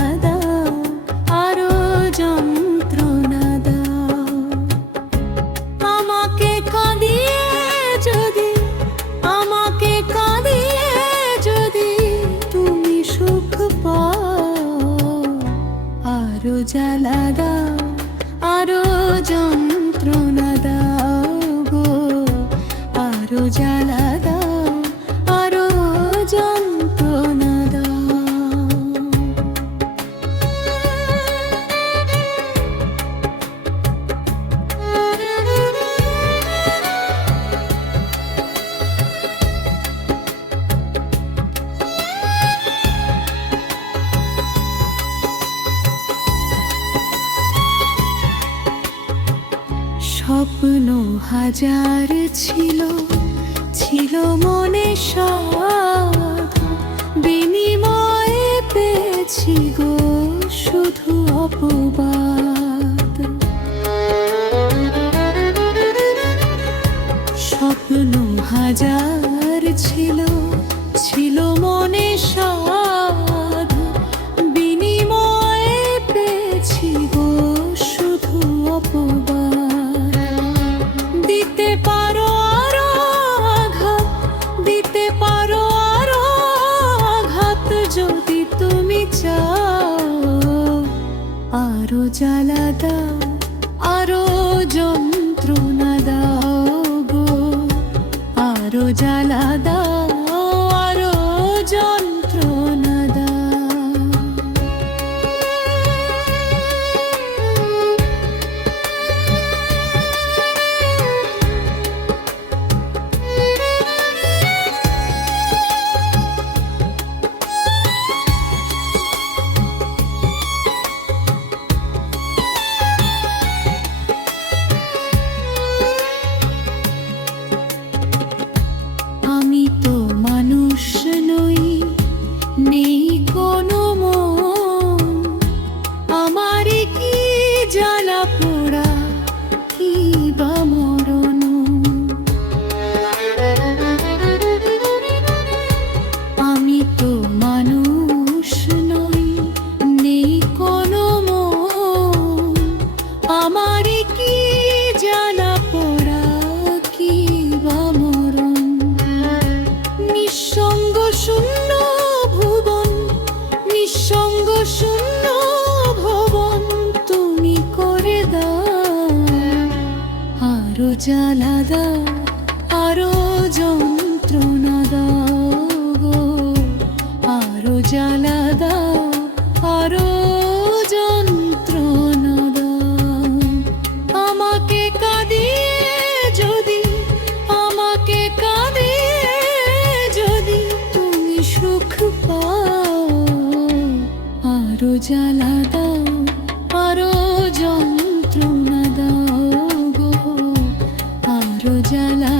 জ্বালা দাও, আরো যন্ত্রণা দাও। আমাকে কাঁদিয়ে যদি, আমাকে কাঁদিয়ে যদি তুমি সুখ পাও, আরো জ্বালা দাও, আরো যন্ত্রণা দাও গো, আরো জ্বালা দাও, আরো যন্ত্রণা দাও। স্বপ্ন হাজার ছিল, ছিল মনে সাধ, বিনিময়ে পেয়েছি গো শুধু অপবাদ। স্বপ্ন হাজার ছিল, ছিল মনে সাধ, বিনিময়ে পেয়েছি গো শুধু অপবাদ। দিতে পারো আরো আঘাত, দিতে পারো আরো আঘাত যদি তুমি চাও, আরো জ্বালা দাও, আরো যন্ত্রণা দাও গো, আরো জ্বালা দাও, আরো যন্ত্রণা দাও। আমি তো মানুষ নই, নেই কোনো মন, আমারই কি জ্বালা পোড়া, কি বা মরণ। আমি তো মানুষ নই, নেই কোনো মন, আমারই কি জ্বালা পোড়া, কি বা মরণ। নিঃসঙ্গ শূন্য ভুবন, নিঃসঙ্গ শূন্য ভুবন তুমি করে দাও, আরো জ্বালা দাও, আরো যন্ত্রণা দাও গো, আরো জ্বালা দাও, আরো যন্ত্রণা দাও। আমাকে কাঁদিয়ে যদি, আমাকে কাঁদিয়ে যদি তুমি সুখ পাও, আরো জ্বালা দাও, আরো যন্ত্রণা দাও গো, আরো জ্বালা